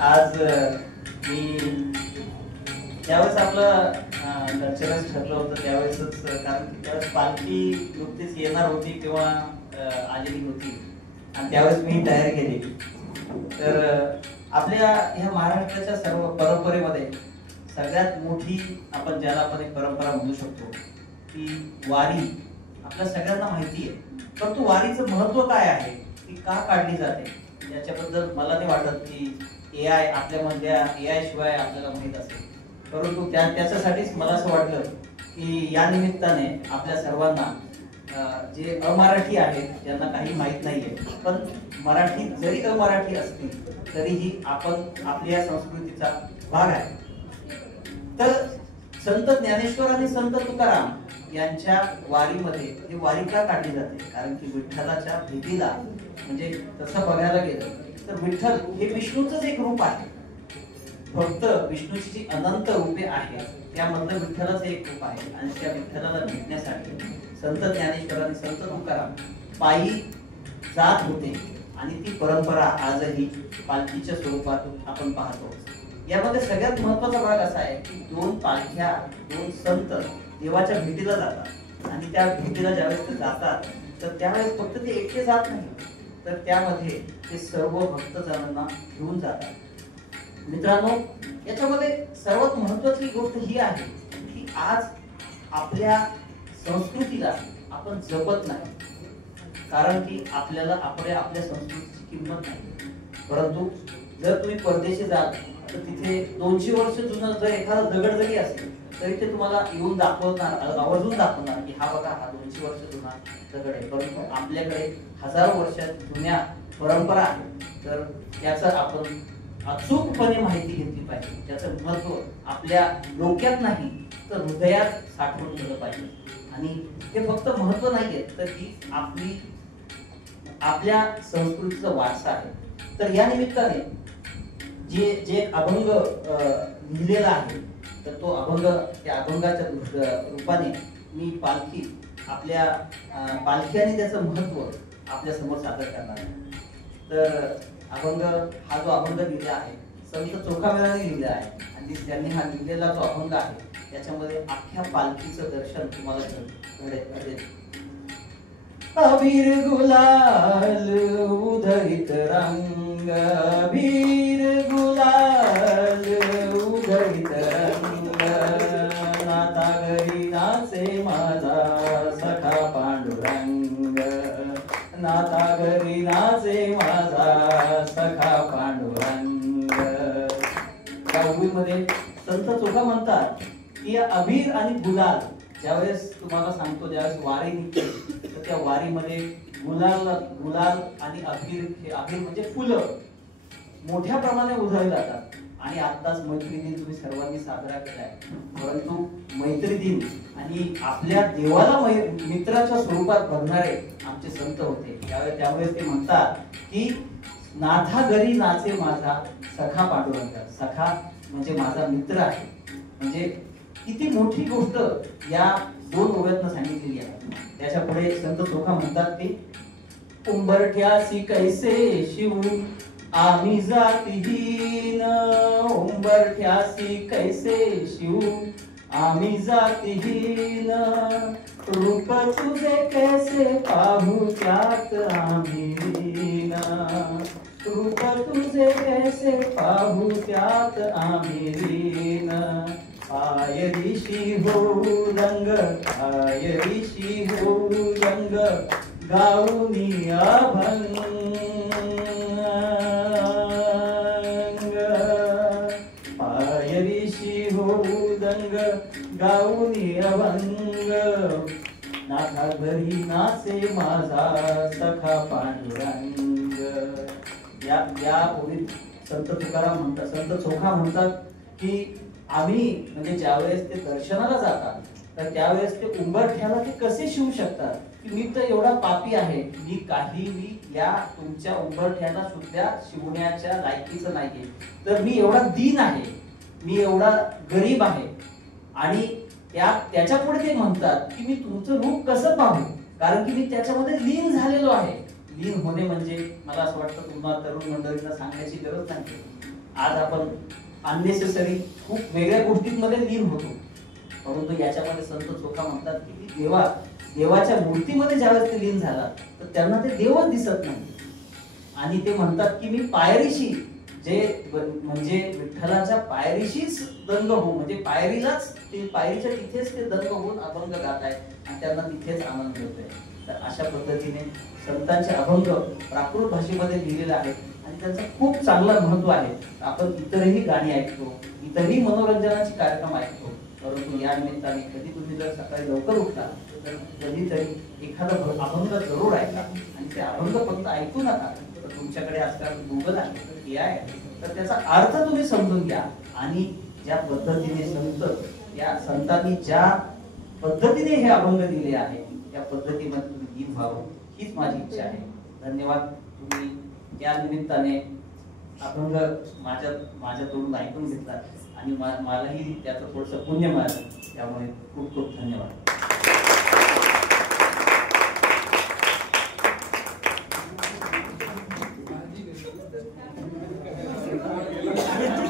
आज मी त्यावेळेस आपलं कल्चरच ठरलं होतं त्यावेळेसच, कारण की त्यावेळेस पालखी नुकतीच येणार होती किंवा आलेली होती आणि त्यावेळेस मी तयारी केली. तर आपल्या ह्या महाराष्ट्राच्या सर्व परंपरेमध्ये सगळ्यात मोठी आपण ज्याला आपण एक परंपरा म्हणू शकतो ती वारी आपल्या सगळ्यांना माहिती आहे. परंतु वारीचं महत्व काय आहे, ती का काढली जाते याच्याबद्दल मला नाही वाटत की AI आपल्यामधल्या AI शिवाय आपल्याला माहित असेल. परंतु त्याच्यासाठीच मला असं वाटलं की या निमित्ताने आपल्या सर्वांना जे अमराठी आहेत ज्यांना काही माहित नाहीये, पण मराठी जरी अमराठी असतील तरीही आपण आपल्या संस्कृतीचा भाग आहे. तर संत ज्ञानेश्वर आणि संत तुकाराम यांच्या वारीमध्ये ही वारी का काढली जाते, कारण की विठ्ठलाच्या भेटीला, म्हणजे तसं बघायला गेलं तर विठ्ठल हे विष्णूचंच एक रूप आहे. फक्त विष्णूची जी अनंत रूपे आहेत त्यामधलं विठ्ठलाचं एक रूप आहे आणि त्या विठ्ठलाला भेटण्यासाठी संत ज्ञानेश्वर आणि संत तुकाराम पायी जात होते आणि ती परंपरा आजही पालखीच्या स्वरूपात आपण पाहतो. यामध्ये सगळ्यात महत्वाचा भाग असा आहे की दोन पालख्या, दोन संत देवाच्या भेटीला जातात आणि त्या भेटीला ज्यावेळेस ते जातात तर त्यावेळेस फक्त ते एकटे जात नाही, तर त्यामध्ये ते सर्व भक्तजनांना घेऊन जातात. मित्रांनो, याच्यामध्ये सर्वात महत्वाची गोष्ट ही आहे की आज आपल्या संस्कृतीला आपण जपत नाही, कारण की आपल्याला आपल्या संस्कृतीची किंमत नाही. परंतु जर तुम्ही परदेशी जाल तर तिथे 200 वर्ष जुनं जर एखादा दगड जरी असेल तरी ते तुम्हाला येऊन दाखवणार, आवर्जून दाखवणार की हा बघा हा 200 वर्ष जुना दगड आहे. परंतु आपल्याकडे हजारो वर्षात जुन्या परंपरा आहेत, तर त्याचं आपण अचूकपणे माहिती घेतली पाहिजे. त्याचं महत्व आपल्या डोक्यात नाही तर हृदयात साठवून ठेवलं पाहिजे. आणि हे फक्त महत्व नाहीये तर ही आपल्या संस्कृतीचा वारसा आहे. तर या निमित्ताने जे अभंग लिहिलेला आहे तर तो अभंग, त्या अभंगाच्या रूपाने मी पालखी आपल्या पालखी आणि त्याचं महत्व आपल्या समोर सादर करणार आहे. तर अभंग, हा जो अभंग लिहिला आहे संत चोखामेळाने लिहिला आहे आणि त्यांनी हा लिहिलेला जो अभंग आहे त्याच्यामध्ये अख्ख्या पालखीचं दर्शन तुम्हाला घडेल. अबीर गुलाल उधळीत रंग, अबीर गुलाल उधळीत रंग, नाता घरी नाचे माझा सखा पांडुरंग, नाता घरी नाचे माझा सखा पांडुरंग. या ओळीमध्ये संत चोखा म्हणतात की अबीर आणि गुलाल ज्यावेळेस तुम्हाला सांगतो, ज्यावेळेस वारी निघते तर त्या वारीमध्ये गुलाल आणि अबीर, हे अबीर म्हणजे फुलं मोठ्या प्रमाणात उधळले जातात. आणि आत्ताच मैत्री दिन तुम्ही सर्वांनी साजरा केलाय, परंतु मैत्री दिन आणि आपल्या देवाला मित्राच्या स्वरूपात बघणारे आमचे संत होते. त्यामुळे ते म्हणतात की नाथा घरी नाचे माझा सखा पांडुरंग. सखा म्हणजे माझा मित्र आहे. म्हणजे किती मोठी गोष्ट या दोन ओव्यातनं सांगितलेली आहे. त्याच्या पुढे संत चोखा म्हणतात की उंबरठ्यासी कैसे शिवू आम्ही जातीहीन, उंबरठ्यासी कैसे शिवू आम्ही जातीहीन, रूप तुझे कैसे पाहू त्यात आम्ही लीन, रूप तुझे कैसे पाहू त्यात आम्ही लीन, आयरिशी होऊ रंग, आयरिशी होऊ रंग, गाऊनी अभंग, आयरिशी होऊ रंग, गाऊनी अभंग, नाथा घरी नाचे माझा सखा पांडुरंग. या ओळीत संत तुकाराम म्हणतात, संत चोखा म्हणतात की आम्ही, म्हणजे ज्यावेळेस ते दर्शनाला जातात तर त्यावेळेस ते उंबरठ्याला ते कसे शिवू शकतात की मी तर एवढा पापी आहे, मी या तुमच्या उंबरठ्याला सुद्धा शिवण्याच्या लायकीचं नाहीये, तर मी एवढा दीन आहे, मी एवढा गरीब आहे. आणि त्याच्या पुढे ते म्हणतात की मी तुमचं रूप कसं पाहू, कारण की मी त्याच्यामध्ये लीन झालेलो आहे. लीन होणे म्हणजे मला असं वाटतं तुम्हाला तरुण मंडळींना सांगण्याची गरज नाही आज आपण अननेसेसरी खूप वेगळ्या गोष्टींमध्ये लीन होतो, परंतु याच्यामध्ये संत चोखा म्हणतात की देवाच्या मूर्तीमध्ये ज्यावेळेस ते लीन झाला तर त्यांना ते देवच दिसत नाही. आणि ते म्हणतात की मी पायरीशी, जे म्हणजे विठ्ठलाच्या पायरीशीच दंग होऊ, म्हणजे पायरीलाच ते पायरीच्या तिथेच ते दंग होऊन अभंग गात आहे आणि त्यांना तिथेच आनंद मिळतोय. तर अशा पद्धतीने संतांचे अभंग प्राकृत भाषेमध्ये लिहिलेले आहेत आणि त्यांचं खूप चांगलं महत्व आहे. आपण इतरही गाणी ऐकतो, इतरही मनोरंजनाचे कार्यक्रम ऐकतो, परंतु या निमित्ताने कधी तुम्ही जर सकाळी लवकर उठला तर कधीतरी एखादा अभंग जरूर ऐका. आणि ते अभंग फक्त ऐकू नका, तर तुमच्याकडे आजकाल गुगल आहे, AI आहे, तर त्याचा अर्थ तुम्ही समजून घ्या आणि ज्या पद्धतीने या संतांनी ज्या पद्धतीने हे अभंग दिले आहे त्या पद्धतीमध्ये तुम्ही लीन व्हावं हीच माझी इच्छा आहे. धन्यवाद. तुम्ही या निमित्ताने अभंग माझ्या तोंडून ऐकून घेतला आणि मलाही त्याचं थोडंसं पुण्य मिळालं, त्यामुळे खूप खूप धन्यवाद. Thank you.